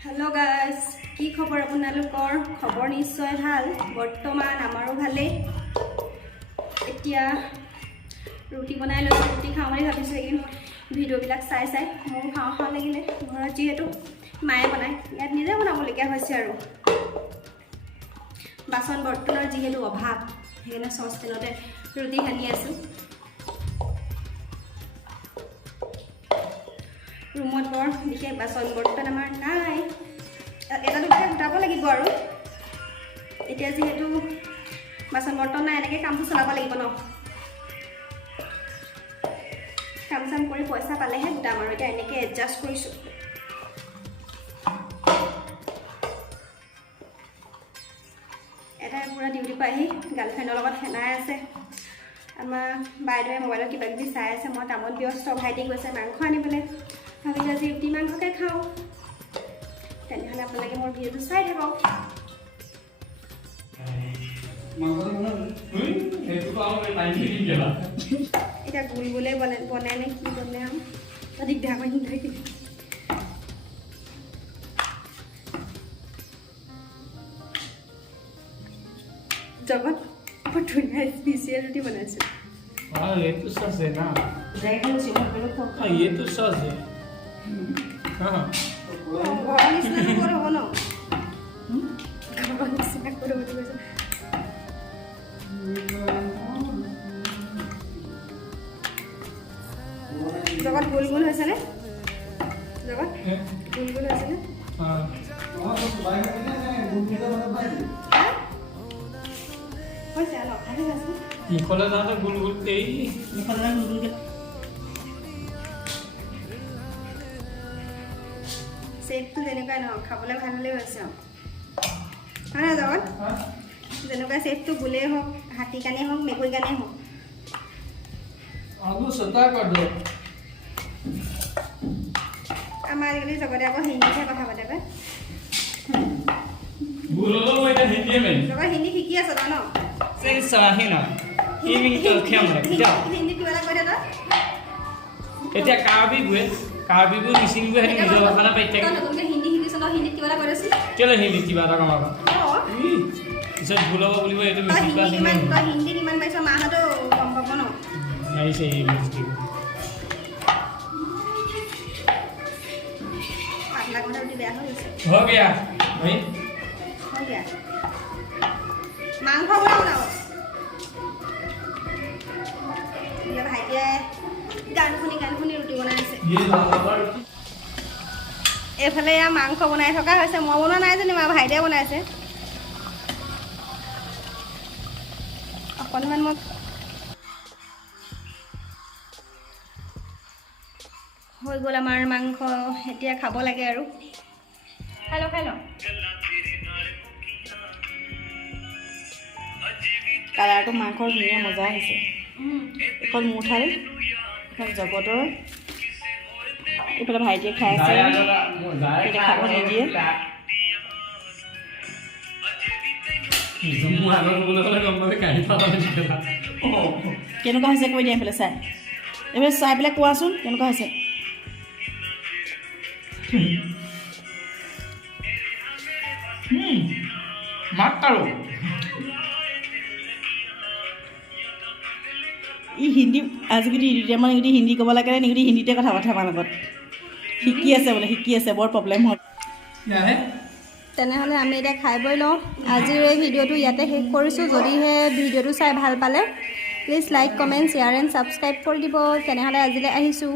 hello guys की खबर आपनालोকৰ खबर निश्चय ভাল বৰ্তমান আমাৰো ভালে এতিয়া ৰুটি বনাই লৈছো ৰুটি খাওঁ বুলি ভাবিছো এই ভিডিও বিলাক চাই মোৰ খাওঁ লাগিলে ঘৰত যেহেতু মায়ে বনাই ইয়াত নিজে বনাবলগীয়া হৈছে আৰু বাসন বৰ্তনৰ যেহেতু অভাৱ হেনে সস্তেনতে ৰুটি খানি আছো रूमत बर विशेष बासन बर्तन आमार नाई एटा दुटा उठाब लागिब आरो एटा जेहेतु बासन बर्तन नाई एनेके कामটো चलाब লাগিব न काम साम কৰি পইচা পালেহে উঠাম আৰু এটা এনেকে এডজাস্ট কৰিছো এটা পুৰা ডিউটি পাহি গাৰ্লফ্ৰেণ্ডৰ লগত খেনাই আছে আমাৰ বাইদেৱে মোবাইলত কিবা কিবি চাই আছে মই কামত ব্যস্ত ভাইটি গৈছে মাংস আনিবলৈ ভাবিলে যে ৰুটি মাংসকে খাওঁ তেনেহ'লে আপোনালোকে মোৰ ভিডিঅ'টো চাই থাকক এতিয়া গোল গোলে বনাই নে কি বনাই দিগদাৰ কৰি থাকে জগত বৰ ধুনীয়া স্পেচিয়েল ৰুটি বনাইছোঁ हाँ ये तो सच है ना हाँ ये तो सच है हाँ ঘৰৰ নিচিনা নকৰ হ'ব ন ঘৰৰ নিচিনা কৰিব বুলি কৈছে জগত গোল গোল হৈছেনে জগত গোল গোল হৈছেনে हाँ হৈছে ন খালি আছে मुखले जाते गुल गुल के চেপটো তেনেকুৱাই নহয় খাবলৈ ভাল হ'লেই হৈছে হয় না জগত যেনেকুৱা চেপটো গোলেই হওক হাতী কাণেই হওক মেকুৰী কাণেই হওক आलू सता कर दो আমাৰ আজিকালি জগতে আকৌ হিন্দীতহে কথা পাতে পাই बोलो मैं तो हिंदी में জগত হিন্দী শিকি আছ তই ন से सही ना इमिंग तो क्या मरे क्या হিন্দী কিবা এটা কৈ দে তই এতিয়া কাবিবু মিছিংবু হেৰি নিজৰ ভাষা না পাইতে তই নতুনকৈ হিন্দী শিকিছ ন হিন্দীত কিবা এটা কৈ দেচোন কেলে হিন্দী কিবা এটা কমাবা অঁ পিছত ভুলাব বুলিব এইটো তই মিছিং হিন্দী ক্লাছ কিমান তই হিন্দী কিমান পাইছ মাহঁতেও গম পাব ন আহিছে এই মিষ্টি পাতলা কথা ৰুটি বেয়া হৈ গৈছে हो गया भाई হৈ গয়া মাংস বনাও না এতিয়া ভাইটিয়ে গান শুনি ৰুটি বনাই আছে ये बाबा এইফালে এয়া মাংস বনাই থকা হৈছে মই বনোৱা নাই যেনিবা ভাইটিয়ে বনাইছে অকণমান মই হৈ গ'ল আমাৰ মাংস এতিয়া খাব লাগে আৰু খাই ল কালাৰটো মাংসৰ ধুনীয়া মজা আহিছে এখন মুঠাল এখন জগতৰ এইফালে ভাইটিয়ে খাই আছে এতিয়া খাব নিদিয়ে কেনেকুৱা হৈছে কৈ দিয়া এইফালে চাই পেলাই কোৱাচোন কেনেকুৱা হৈছে মাতাৰো ই হিন্দী আজিকালি মানে যদি হিন্দী ক'ব লাগে নেকি হিন্দীতে কথা পাতে আমাৰ লগত শিকি আছে বৰ প্ৰব্লেম হয় তেনেহ'লে আমি এতিয়া খাই বৈ লওঁ আজিৰ এই ভিডিঅ'টো ইয়াতে শেষ কৰিছোঁ যদিহে ভিডিঅ'টো চাই ভাল পালে please like comment share and subscribe কৰি দিব তেনেহ'লে আজিলৈ আহিছোঁ